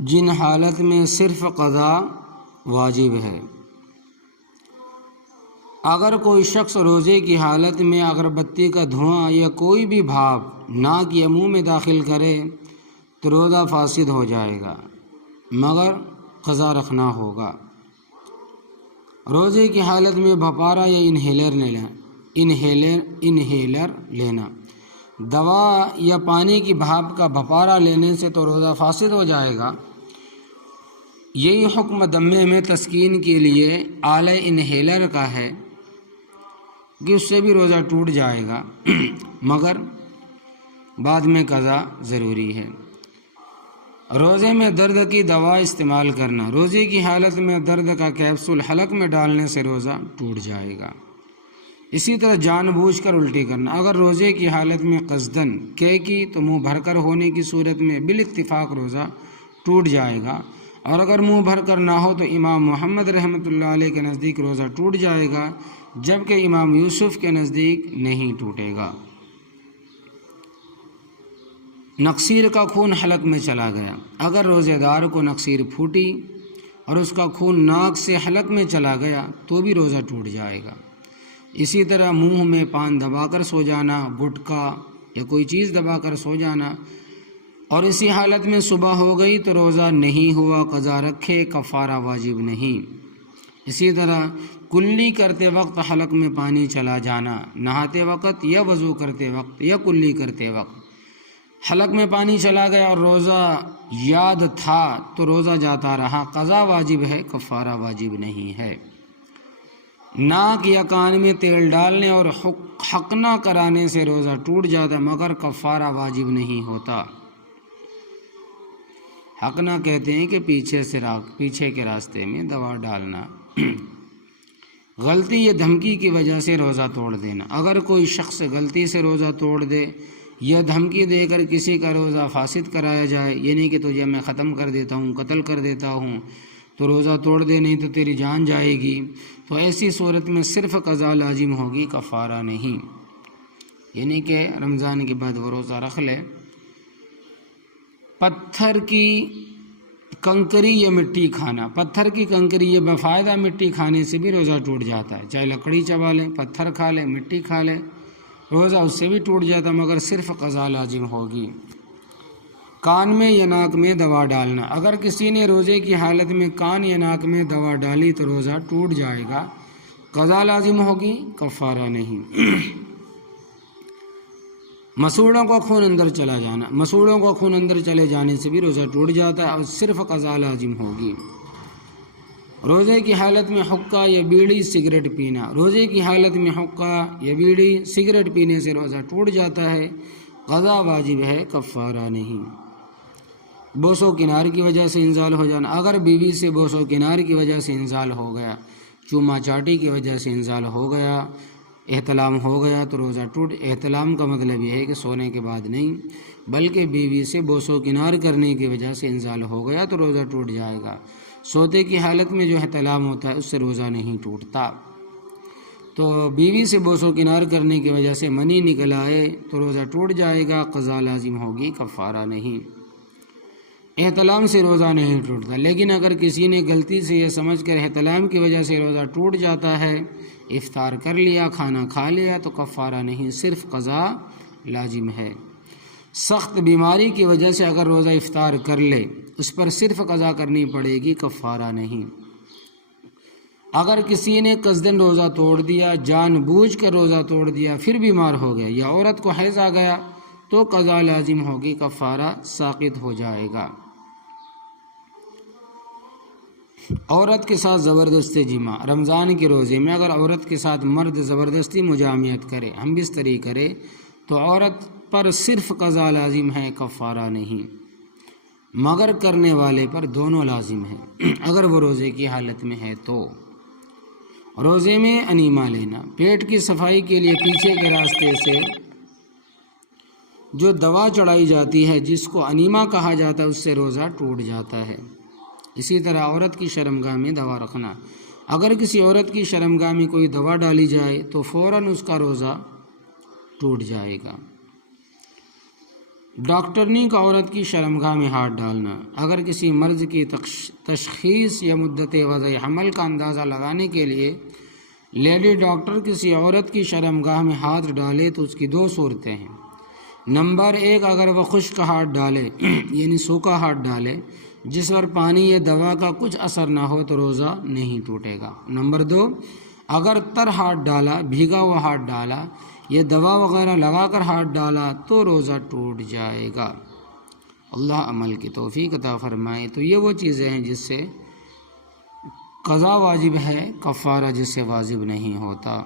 جن حالت میں صرف قضا واجب ہے۔ اگر کوئی شخص روزے کی حالت میں اگربتی کا دھواں یا کوئی بھی بھاپ ناک یا منہ میں داخل کرے تو روزہ فاسد ہو جائے گا، مگر قضا رکھنا ہوگا۔ روزے کی حالت میں بھپارا یا انہیلر لینا، دوا یا پانی کی بھاپ کا بھپارا لینے سے تو روزہ فاسد ہو جائے گا۔ یہی حکم دمے میں تسکین کے لیے آلہ انہیلر کا ہے کہ اس سے بھی روزہ ٹوٹ جائے گا، مگر بعد میں قضا ضروری ہے۔ روزے میں درد کی دوا استعمال کرنا، روزے کی حالت میں درد کا کیپسول حلق میں ڈالنے سے روزہ ٹوٹ جائے گا۔ اسی طرح جان بوجھ کر الٹی کرنا، اگر روزے کی حالت میں قصدن کی تو منہ بھر کر ہونے کی صورت میں بالاتفاق روزہ ٹوٹ جائے گا، اور اگر منہ بھر کر نہ ہو تو امام محمد رحمۃ اللہ علیہ کے نزدیک روزہ ٹوٹ جائے گا، جبکہ امام یوسف کے نزدیک نہیں ٹوٹے گا۔ نقصیر کا خون حلق میں چلا گیا، اگر روزے دار کو نقصیر پھوٹی اور اس کا خون ناک سے حلق میں چلا گیا تو بھی روزہ ٹوٹ جائے گا۔ اسی طرح منہ میں پان دبا کر سو جانا، گٹکا یا کوئی چیز دبا کر سو جانا، اور اسی حالت میں صبح ہو گئی تو روزہ نہیں ہوا، قضا رکھے، کفارہ واجب نہیں۔ اسی طرح کلی کرتے وقت حلق میں پانی چلا جانا، نہاتے وقت یا وضو کرتے وقت یا کلی کرتے وقت حلق میں پانی چلا گیا اور روزہ یاد تھا تو روزہ جاتا رہا، قضا واجب ہے، کفارہ واجب نہیں ہے۔ ناک یا کان میں تیل ڈالنے اور حقنہ کرانے سے روزہ ٹوٹ جاتا مگر کفارہ واجب نہیں ہوتا۔ حقنہ کہتے ہیں کہ پیچھے کے راستے میں دوا ڈالنا۔ غلطی یا دھمکی کی وجہ سے روزہ توڑ دینا، اگر کوئی شخص غلطی سے روزہ توڑ دے یا دھمکی دے کر کسی کا روزہ فاسد کرایا جائے، یعنی کہ تجھے میں ختم کر دیتا ہوں، قتل کر دیتا ہوں، تو روزہ توڑ دے نہیں تو تیری جان جائے گی، تو ایسی صورت میں صرف قضا لازم ہوگی، کفارہ نہیں۔ یعنی کہ رمضان کے بعد وہ روزہ رکھ لے۔ پتھر کی کنکری یا مٹی کھانا، پتھر کی کنکری یا بفائدہ مٹی کھانے سے بھی روزہ ٹوٹ جاتا ہے، چاہے لکڑی چبا لیں، پتھر کھا لیں، مٹی کھا لیں، روزہ اس سے بھی ٹوٹ جاتا مگر صرف قضا لازم ہوگی۔ کان میں یا ناک میں دوا ڈالنا، اگر کسی نے روزے کی حالت میں کان یا ناک میں دوا ڈالی تو روزہ ٹوٹ جائے گا، قضا لازم ہوگی، کفارہ نہیں۔ مسوڑوں کا خون اندر چلا جانا، مسوڑوں کا خون اندر چلے جانے سے بھی روزہ ٹوٹ جاتا ہے اور صرف قضا لازم ہوگی۔ روزے کی حالت میں حقہ یا بیڑی سگریٹ پینا، روزے کی حالت میں حقہ یا بیڑی سگریٹ پینے سے روزہ ٹوٹ جاتا ہے، قضا واجب ہے، کفارہ نہیں۔ بوس و کنار کی وجہ سے انزال ہو جانا، اگر بیوی سے بوس و کنار کی وجہ سے انزال ہو گیا، چوما چاٹی کی وجہ سے انزال ہو گیا، احتلام ہو گیا تو روزہ ٹوٹ۔ احتلام کا مطلب یہ ہے کہ سونے کے بعد نہیں، بلکہ بیوی سے بوس و کنار کرنے کی وجہ سے انزال ہو گیا تو روزہ ٹوٹ جائے گا۔ سوتے کی حالت میں جو احتلام ہوتا ہے اس سے روزہ نہیں ٹوٹتا۔ تو بیوی سے بوس و کنار کرنے کی وجہ سے منی نکل آئے تو روزہ ٹوٹ جائے گا، قضا لازم ہوگی، کفارہ نہیں۔ احتلام سے روزہ نہیں ٹوٹتا، لیکن اگر کسی نے غلطی سے یہ سمجھ کر احتلام کی وجہ سے روزہ ٹوٹ جاتا ہے، افطار کر لیا، کھانا کھا لیا تو کفارہ نہیں، صرف قضا لازم ہے۔ سخت بیماری کی وجہ سے اگر روزہ افطار کر لے اس پر صرف قضا کرنی پڑے گی، کفارہ نہیں۔ اگر کسی نے قصدن روزہ توڑ دیا، جان بوجھ کر روزہ توڑ دیا، پھر بیمار ہو گیا یا عورت کو حیض آ گیا تو قضا لازم ہوگی، کفارہ ساقط ہو جائے گا۔ عورت کے ساتھ زبردستی جمع، رمضان کے روزے میں اگر عورت کے ساتھ مرد زبردستی مجامعت کرے، ہم بستری کرے، تو عورت پر صرف قضا لازم ہے، کفارہ نہیں، مگر کرنے والے پر دونوں لازم ہیں اگر وہ روزے کی حالت میں ہے تو۔ روزے میں انیما لینا، پیٹ کی صفائی کے لیے پیچھے کے راستے سے جو دوا چڑھائی جاتی ہے جس کو انیما کہا جاتا ہے، اس سے روزہ ٹوٹ جاتا ہے۔ اسی طرح عورت کی شرمگاہ میں دوا رکھنا، اگر کسی عورت کی شرمگاہ میں کوئی دوا ڈالی جائے تو فوراً اس کا روزہ ٹوٹ جائے گا۔ ڈاکٹرنی کا عورت کی شرمگاہ میں ہاتھ ڈالنا، اگر کسی مرض کی تشخیص یا مدت وضع حمل کا اندازہ لگانے کے لیے لیڈی ڈاکٹر کسی عورت کی شرمگاہ میں ہاتھ ڈالے تو اس کی دو صورتیں ہیں۔ نمبر 1، اگر وہ خشک ہاتھ ڈالے یعنی سوکھا ہاتھ ڈالے جس پر پانی یا دوا کا کچھ اثر نہ ہو تو روزہ نہیں ٹوٹے گا۔ نمبر 2، اگر تر ہاتھ ڈالا، بھیگا ہوا ہاتھ ڈالا یا دوا وغیرہ لگا کر ہاتھ ڈالا تو روزہ ٹوٹ جائے گا۔ اللہ عمل کی توفیق عطا فرمائے۔ تو یہ وہ چیزیں ہیں جس سے قضا واجب ہے، کفارہ جس سے واجب نہیں ہوتا۔